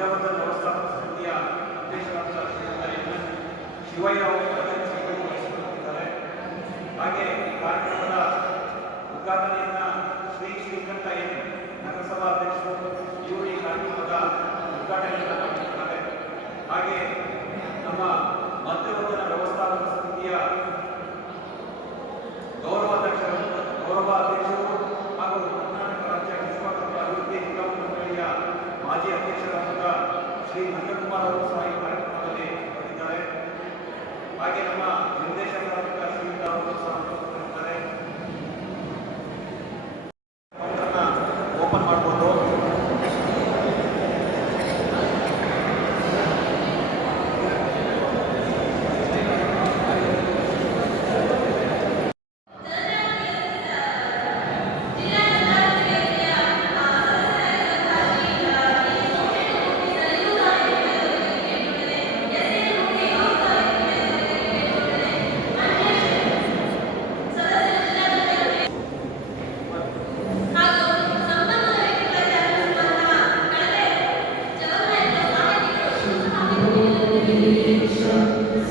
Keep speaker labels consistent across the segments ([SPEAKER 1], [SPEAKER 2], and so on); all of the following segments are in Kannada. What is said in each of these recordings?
[SPEAKER 1] जिल्ह्याबद्दल व्यवस्थापन समिती या.
[SPEAKER 2] उद्देशार्थ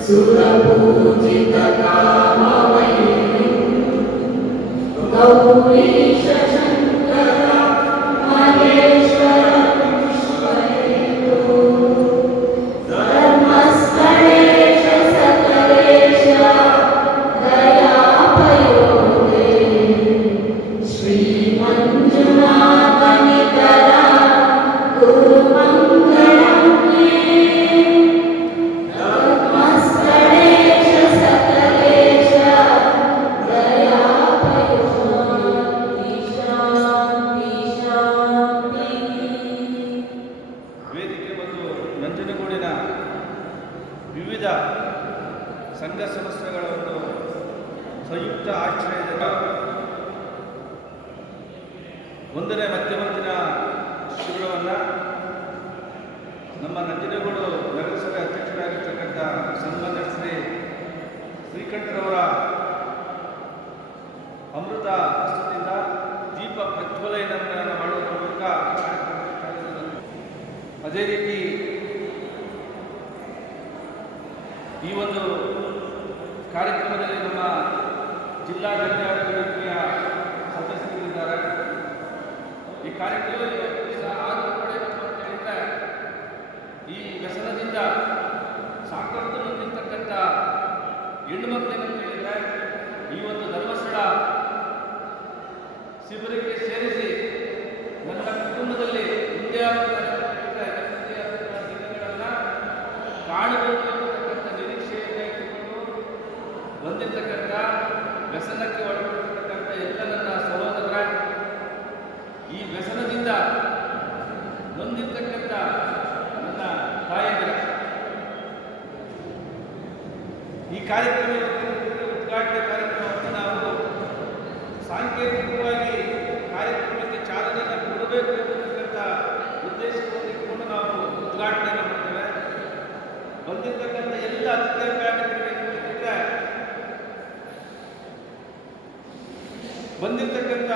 [SPEAKER 2] सुरपूजित गौरीश ವಿವಿಧ ಸಂಘ ಸಂಸ್ಥೆಗಳ ಒಂದು ಸಂಯುಕ್ತ ಆಶ್ರಯದ ಒಂದನೇ ಮಧ್ಯವರ್ತಿನ ಶಿಬಿರವನ್ನು ನಮ್ಮ ನಂಜನಗೂಡು ನಗರಸಭೆ ಅಧ್ಯಕ್ಷರಾಗಿರ್ತಕ್ಕಂಥ ಸಂಬಂಧ ಶ್ರೀ ಶ್ರೀಕಂಠರವರ ಅಮೃತ ಹಸ್ತದಿಂದ ದೀಪ ಪ್ರಜ್ವಲಯನ ಮಾಡುವುದರ ಮೂಲಕ ಅದೇ ರೀತಿ ಈ ಒಂದು ಕಾರ್ಯಕ್ರಮದಲ್ಲಿ ನಮ್ಮ ಜಿಲ್ಲಾ ಜನಜಾಗೃತಿಯ ಸದಸ್ಯರಿದ್ದಾರೆ. ಈ ಕಾರ್ಯಕ್ರಮದಲ್ಲಿ ಆದರೂ ಅಂತ ಹೇಳಿದ್ರೆ, ಈ ವ್ಯಸನದಿಂದ ಸಾಕಷ್ಟು ನೊಂದಿರ್ತಕ್ಕಂಥ ಹೆಣ್ಣು ಮಕ್ಕಳಿಗೆ ಹೇಳಿದ್ರೆ ಈ ಒಂದು ಧರ್ಮಸ್ಥಳ ಶಿಬಿರಕ್ಕೆ ಸೇರಿಸಿ ಬಂದಿರತಕ್ಕಂಥ ವ್ಯಸನಕ್ಕೆ ಒಳಪಟ್ಟಿರ್ತಕ್ಕಂಥ ಎಲ್ಲ ನನ್ನ ಸಹೋದರ ಈ ವ್ಯಸನದಿಂದ ನೊಂದಿರ್ತಕ್ಕಂಥ ನನ್ನ ತಾಯಂದಿರ, ಈ ಕಾರ್ಯಕ್ರಮ ಉದ್ಘಾಟನೆ ಕಾರ್ಯಕ್ರಮವನ್ನು ನಾವು ಸಾಂಕೇತಿಕವಾಗಿ ಕಾರ್ಯಕ್ರಮಕ್ಕೆ ಚಾಲನೆಯನ್ನು ಕೊಡಬೇಕು ಎಂಬತಕ್ಕಂಥ ಉದ್ದೇಶವನ್ನು ಇಟ್ಟುಕೊಂಡು ನಾವು ಉದ್ಘಾಟನೆ ಮಾಡ್ತೇವೆ. ಬಂದಿರತಕ್ಕಂಥ ಎಲ್ಲ ಅತಿಥಿಗಳಿಗೆ ಬಂದಿರತಕ್ಕಂಥ